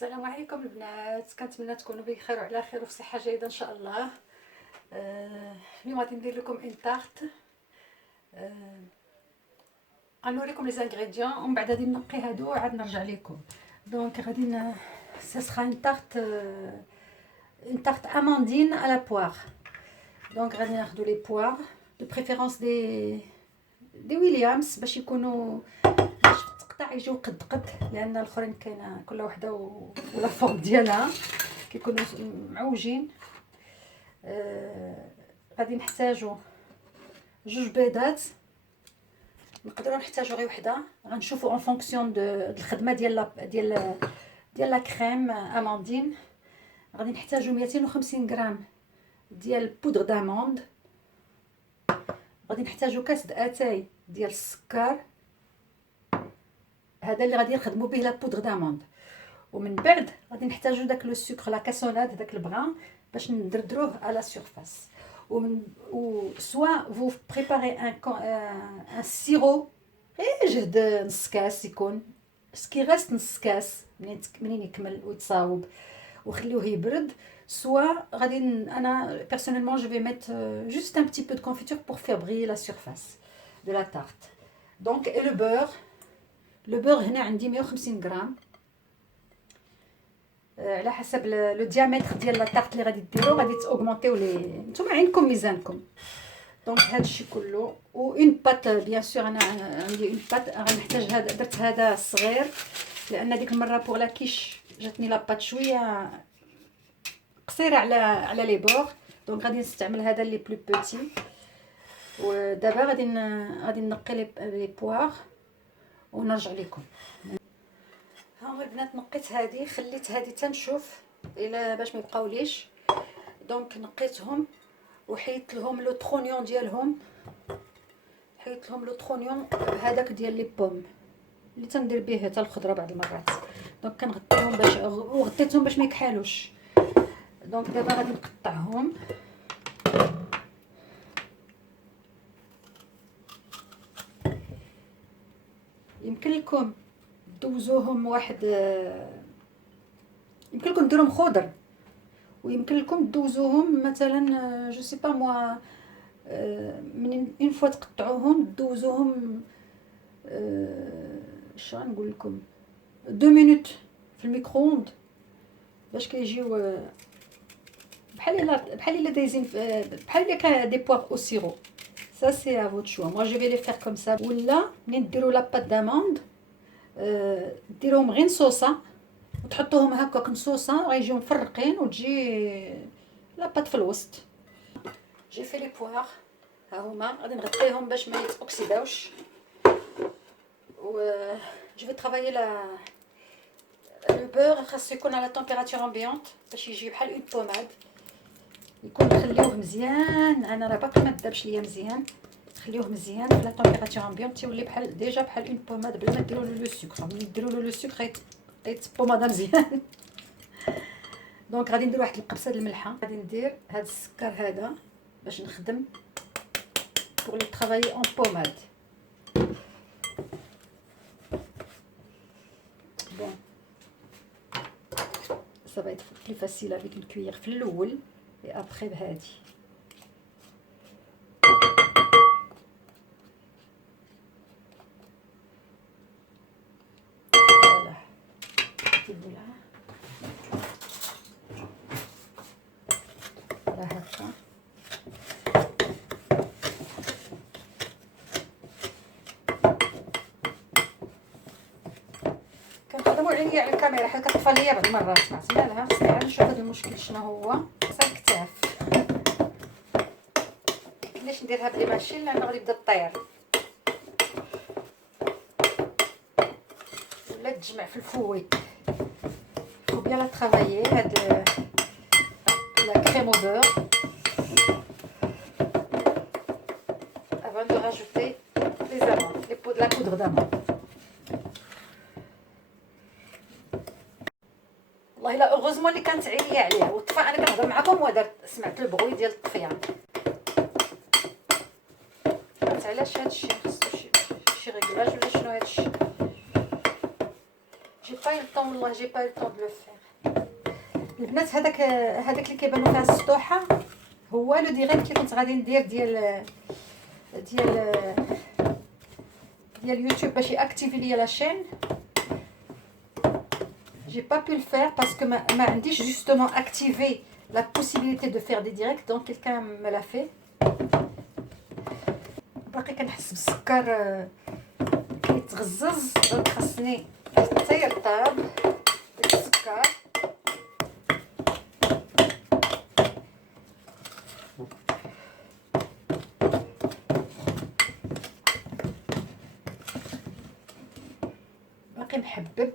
السلام عليكم البنات، كنتمنى تكونوا بخير وعلى خير وفي صحه جيده ان شاء الله. اليوم غادي ندير لكم ان طارت. غنوريكم لي زانغريديون ومن بعد غادي نقي هادو وعاد نرجع لكم. دونك غادي سا ان طارت، ان طارت اماندين على بوار. دونك غادي ناخذ لي بوار دو بريفيرونس دي ويليامز باش يكونوا باش تقطع يجيو قد لان الاخرين كاينه كل وحده ولا فورم ديالها كيكونوا معوجين. غادي نحتاجو جوج بيضات، نقدروا نحتاجو غير وحده، غنشوفوا اون فونكسيون دو الخدمه ديال لا كريم اماندين. غادي نحتاجو 250 غرام ديال بودر داموند، غادي نحتاجو كاس اتاي ديال السكر، هذا اللي غادي نخدموا به لا بودر داموند. ومن بعد غادي نحتاجو داك لو سكر لا كاسوناد داك البغان باش ندردروه على سيرفاس. و سوا فو بريباري ان سيرو جهد نص كاس يكون سكي غاست نص كاس منين يكمل ويتصاوب وخليوه يبرد. سوا غادي انا بيرسونيلمون جو في ميت جوست ان بتي بو دو كونفيتور بور فير بريي لا سيرفاس دو لا تارت. دونك اي لو بور هنا عندي 150 غرام على حسب لو ديامتر ديال لا طارت اللي غادي ديرو، غادي تاوغمونطيو لي نتوما عندكم ميزانكم. دونك هادشي كله و اون بات بيان سور. انا عندي اون بات غنحتاج هذا، درت هذا الصغير لان ديك المره بوغ لا كيش جاتني لا بات شويه قصيره على لي بور، دونك غادي نستعمل هذا اللي بلو بوتي. ودابا غادي نقي لي بوار ونرجع لكم. ها هما البنات، نقيت هذه، خليت هذه تنشوف الا باش ما يبقاوليش. دونك نقيتهم وحيت لهم لو طرونيون ديالهم، حيت لهم لو طرونيون هذاك ديال لي بوم اللي تندير به حتى الخضره بعض المرات. دونك كنغطيهم باش وغطيتهم باش ما يكحالوش. دونك دابا غادي نقطعهم. يمكن لكم دوزوهم واحد، يمكن لكم ديروهم خضر، ويمكن لكم دوزوهم مثلا جو سي با موا من اون فوا تقطعوهم دوزوهم اش غنقول لكم 2 مينوت في الميكرووند باش كيجيو بحال الا دايزين بحال الا دي بوار او سيرو. Ça c'est à votre choix. Moi je vais les faire comme ça. ولا منين ديروا لا بات داموند ديروهم غير نصوصه وتحطوهم هكاك نصوصه غيجيو مفرقين وتجي لا بات في الوسط. جي في لي بوار ها هما، غادي نغطيهم باش ما يتوكسيداوش. و جو في ترافايي لو بور خاصو يكون على تمبيراتور امبيونط باش يجي بحال اون بوماد. يكون نخليوه مزيان، انا راه باقي ما دابش ليا مزيان، خليوه مزيان في لا تمبيراتور امبيونط تيولي بحال ديجا بحال اون بوماد بلا ما ديروا له لو سكر. ملي ديروا له لو سكر بوماده مزيان. دونك غادي ندير واحد القبصه د الملحه، غادي ندير هاد السكر هذا باش نخدم pour le travailler en pommade. Bon, ça va être plus facile avec une cuillère في الاول et après بهادي. Voilà. Voilà هكا. كنخدموا عليا على الكاميرا حيت كطفى ليا بعض المرات، سمعتي مالها. غادي نشوف هذا المشكل شنو هو. صافي الكتاف علاش نديرها بلي ماشين لان غادي يبدا طير ولا تجمع في الفوي. faut bien la travailler هاد la crème au beurre avant de rajouter les amandes, la poudre d'amande. والله لا اوغوزمون اللي كانت عينيا عليه والطفى. انا كنهضر معكم ودرت سمعت البغوي ديال الطفيان. علاش هادشي خصو شي ريغلاج ولا شنو هادشي. جي با با يو طون، والله جي با يو طون دو لو فيغ. البنات هذاك اللي كيبانو فيها السطوحه هو لو ديريكت اللي كنت غادي ندير ديال يوتيوب باش ياكتيفي ليا لاشين. j'ai pas pu le faire parce que ما عنديش justement activé la possibilité de faire des directs, donc quelqu'un me l'a fait. باقي كنحس بالسكر كيتغزز، دونك خاصني حتى يرطب داك السكر. باقي محبب.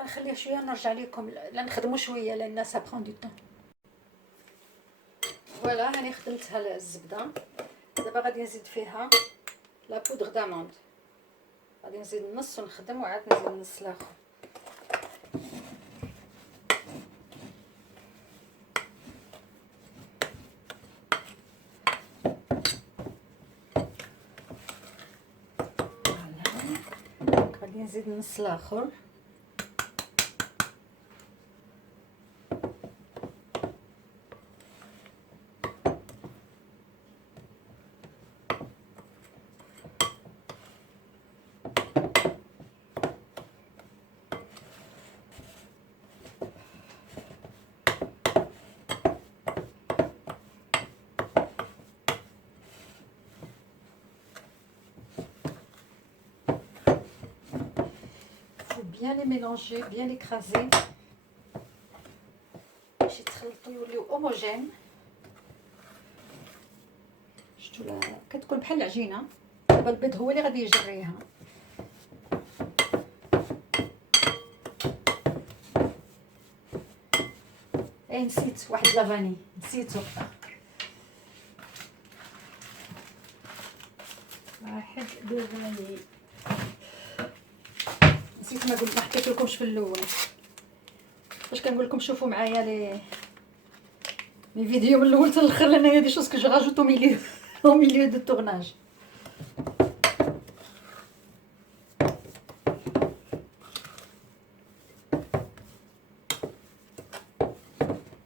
غنخليه شويه نرجع لكم نخدموا شويه لان سا برون دو طون. فوالا هاني خدمتها الزبده. دابا غادي نزيد فيها لا بودغ داموند، غادي نزيد نص ونخدم وعاد نزيد نص الاخر. غادي نزيد نص الاخر. bien les mélanger, bien l'écraser باش يتخلطوا يوليو هوموجين. شفتوا لا كتكون بحال العجينه. دابا البيض هو اللي غادي يجريها. نسيت واحد لافاني، نسيتو. واحد لافاني نسيت ما قلت، ما حكيت لكمش في الاول. باش كنقول لكم شوفوا معايا لي فيديو من الاول حتى الاخر، لان هي دي شوز كو جو راجوت au milieu de tournage.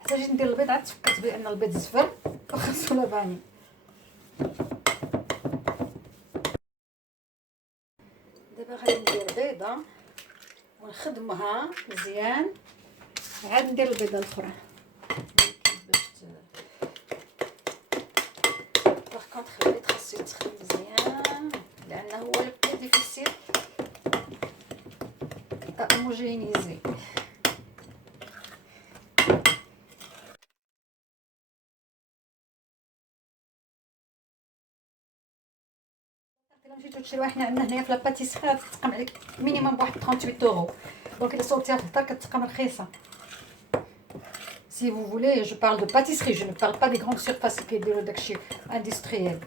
حتى جيت ندير البيض عاد تفكرت بان البيض زفر وخاصو لافاني. دابا غادي ندير بيضه ونخدمها مزيان، عاد ندير البيضه الاخرى باش باغ كونطخ البيض خاصو يتخدم مزيان لانه هو لو بلو ديفيسيل هوموجينيزي. مشيتو تشريوها حنا عندنا هنايا في لاباتيسري تتقام عليك مينيموم بواحد 38 اورو، دونك الا صوبتيها في الدار كتقام رخيصه. Si vous voulez, je parle de pâtisserie, je ne parle pas des grandes surfaces qui يديروا داكشي industriel.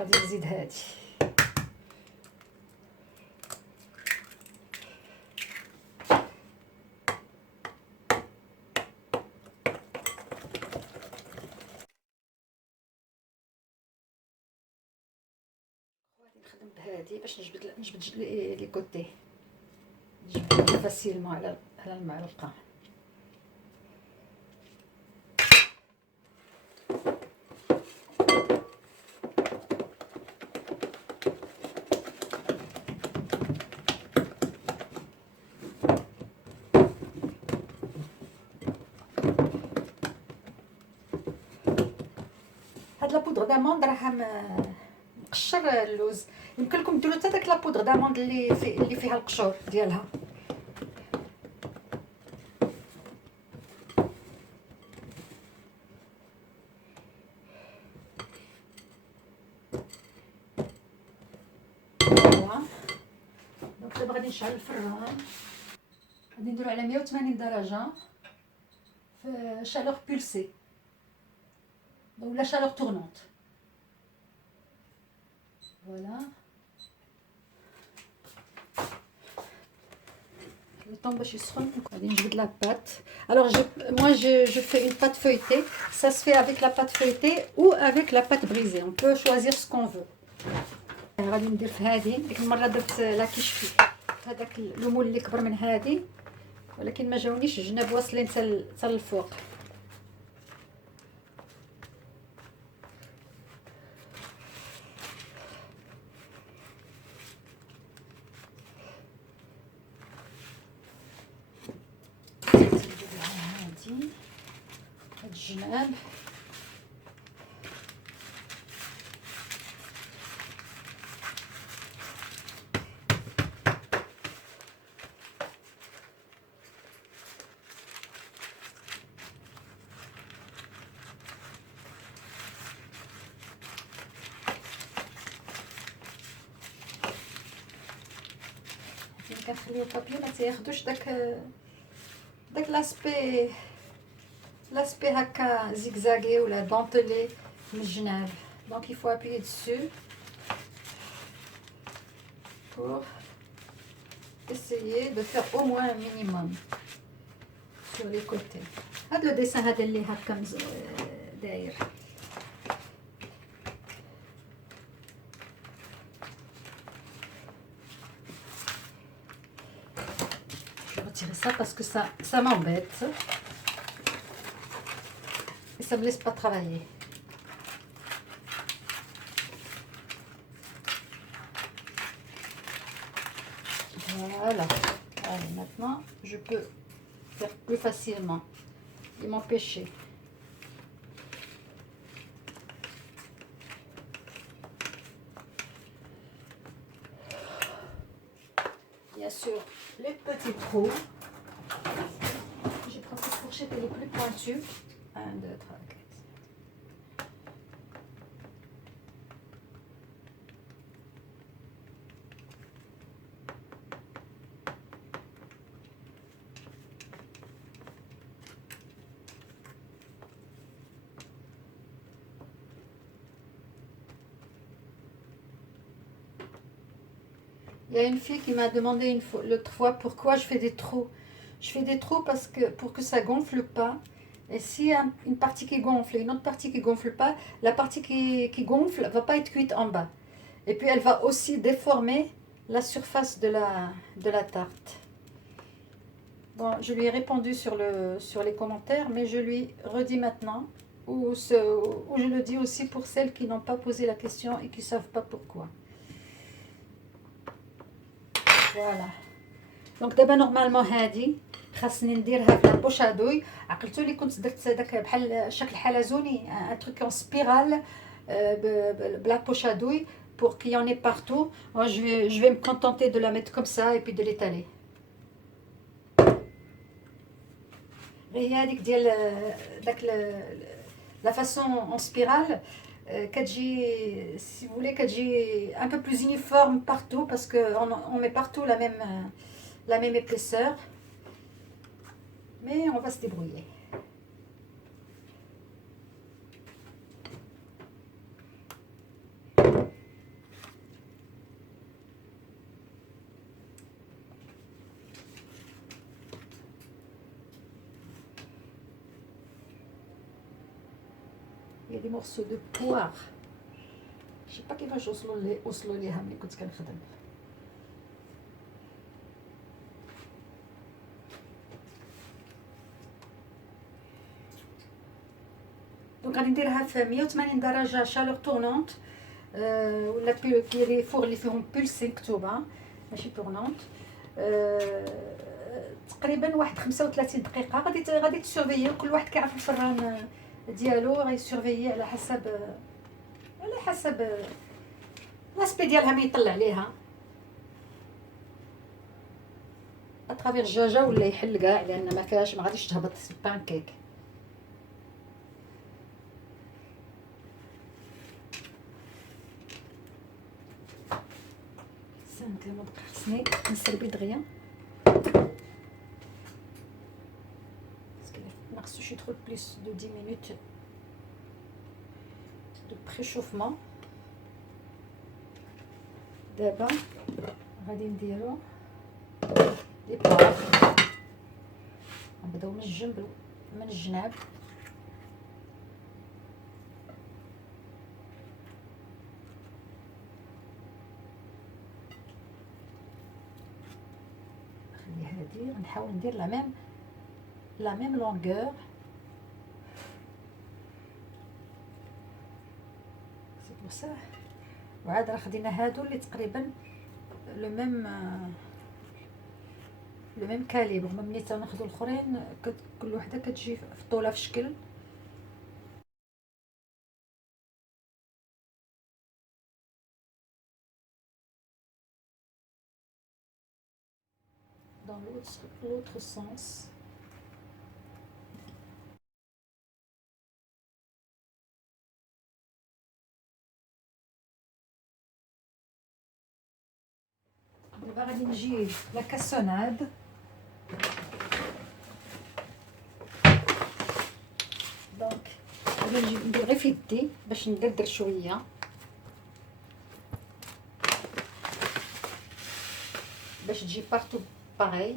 غادي نزيد هادي. نخدم بهادي باش نجبد لي كوتي، نجبد فاسيلمون على المعلقه. هاد لابودغ داموند راه مقشر اللوز، يمكن لكم ديروا حتى داك لابودغ داموند اللي فيها القشور ديالها. دونك دابا غادي نشعل الفران، غادي نديرو على 180 درجه chaleur pulsée ou la chaleur tournante. Voilà. Le temps باش يسخن غادي نجبد la pâte. Alors moi je fais une pâte feuilletée. Ça se fait avec la pâte feuilletée ou avec la pâte brisée. On peut choisir ce qu'on veut. غادي ندير في هذه. ديك المره درت لا كيشفي هذاك المول اللي كبر من هذه، ولكن ما جاونيش الجناب واصلين حتى الفوق. هاد الجناب كنخليو البابي ما تياخدوش داك لاسبي هكا زيكزاغي ولا دونتلي من الجناب. دونك il faut appuyer dessus pour essayer de faire au moins un minimum sur les côtés. هذا لو ديسان هذا اللي هكا داير. Retirer ça parce que ça m'embête et ça me laisse pas travailler. Voilà. Allez, maintenant je peux faire plus facilement et m'empêcher. Bien sûr, les petits trous. Je prends cette fourchette, elle est plus pointue. 1, 2, 3, 4. Il y a une fille qui m'a demandé l'autre fois pourquoi je fais des trous. Je fais des trous parce que pour que ça gonfle pas. Et s'il y a une partie qui gonfle et une autre partie qui gonfle pas, la partie qui gonfle va pas être cuite en bas. Et puis elle va aussi déformer la surface de la tarte. Bon, je lui ai répondu sur les commentaires, mais je lui redis maintenant, ou je le dis aussi pour celles qui n'ont pas posé la question et qui ne savent pas pourquoi. فوالا دونك دابا نورمالمون هادي خاصني نديرها في لابوش ادوي. عقلتوا لي كنت درت داك بحال شكل حلزوني ان تروك اون سبيرال بلا بوش ادوي pour qu'il y en ait partout. Moi, je vais me contenter de la mettre comme ça et puis de l'étaler. هي هذيك ديال داك la façon en spirale كتجي si vous voulez كتجي un peu plus uniforme partout parce que on met partout la même épaisseur, mais on va se débrouiller. Il y a des morceaux de poire. Je sais pas كيفاش وصلوا ليها ملي كنت كنخدم. دونك غادي نديرها في 180 درجه شالور طورنونت ولا كاين لي فور اللي فيهم بولسي مكتوبه ماشي طورنونت. تقريبا واحد 35 دقيقه. غادي تسورفيي، كل واحد كيعرف الفران ديالو غيسورفيي على حسب لاسبي ديالها ما يطلع عليها اترافير الدجاجه ولا يحل كاع، لان ما فيهاش ما غاديش تهبط البانكيك. سامبلومون بقى خصني نسربي دغيا باسكو ناقصو شي يدخل بليس دو 10 minutes دو بريشوفمون. دابا غادي نديرو لي بار، نبداو من الجنب من الجناب. خليها هادي، غنحاول ندير لا ميم لونغور. سي بور سا. وعاد راه خدينا هادو اللي تقريبا لو ميم كاليبر. ملي تناخدو الاخرين كل وحده كتجي في طولها في شكل. dans l'autre sens. دابا غادي نجي لا كاسوناد. دونك غادي نجي ندير غير في يدي باش ندردر شويه. باش تجي بارتو باغي.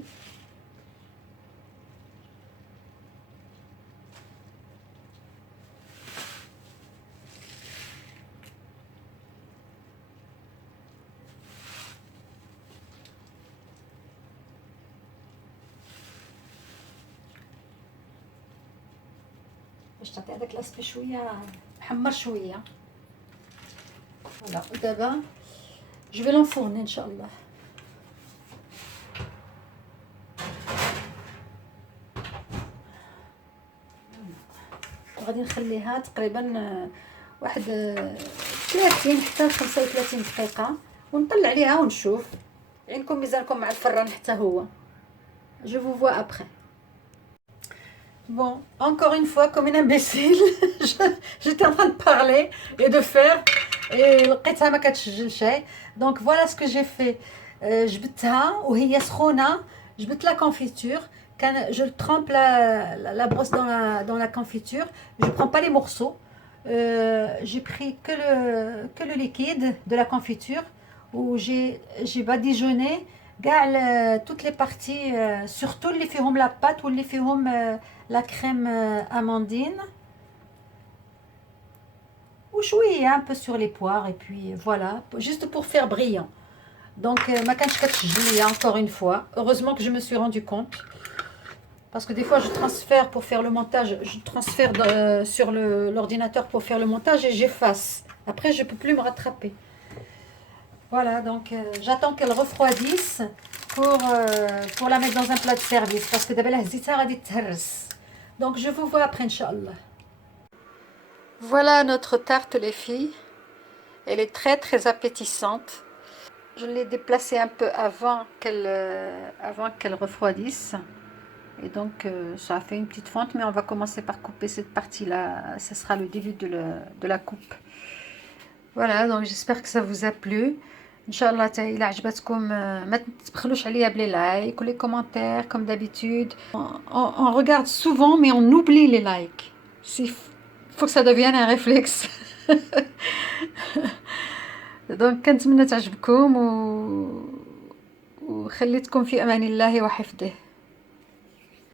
باش تعطي هذاك لاسبي شويه محمر شويه. فوالا دابا جو في لونفورني ان شاء الله. غادي نخليها تقريبا واحد 30 حتى 35 دقيقه ونطلع عليها ونشوف. عينكم ميزانكم مع الفران حتى هو. Je vous vois après. Bon, encore une fois, comme une imbécile, j'étais en train de parler et de faire, et لقيتها ما كتسجل شيء. Donc voilà ce que j'ai fait. جبتها وهي سخونه، جبت لا confiture. Quand je trempe la brosse dans la confiture, je prends pas les morceaux. J'ai pris que le liquide de la confiture où j'ai badigeonné toutes les parties, surtout اللي فيهم la pâte واللي فيهم la crème amandine. Ou شويه un peu sur les poires et puis voilà, juste pour faire brillant. Donc ما كانش كتسجل ليا encore une fois. Heureusement que je me suis rendu compte. Parce que des fois je transfère pour faire le montage, je transfère sur l'ordinateur pour faire le montage et j'efface. Après je peux plus me rattraper. Voilà, donc j'attends qu'elle refroidisse pour la mettre dans un plat de service. Parce que d'abord la zita غادي تهرس. Donc je vous vois après Inch'Allah. Voilà notre tarte les filles. Elle est très très appétissante. Je l'ai déplacée un peu avant qu'elle refroidisse. Et donc ça a fait une petite fente, mais on va commencer par couper cette partie là. Ce sera le début de la coupe. Voilà, donc j'espère que ça vous a plu. Inch'Allah, إلا عجبتكم ما تبخلوش عليا بلي لايك ou les commentaires comme d'habitude. On regarde souvent mais on oublie les likes. Il faut que ça devienne un réflexe. Donc كنتمنى تعجبكم وخليتكم في أمان الله وحفظه.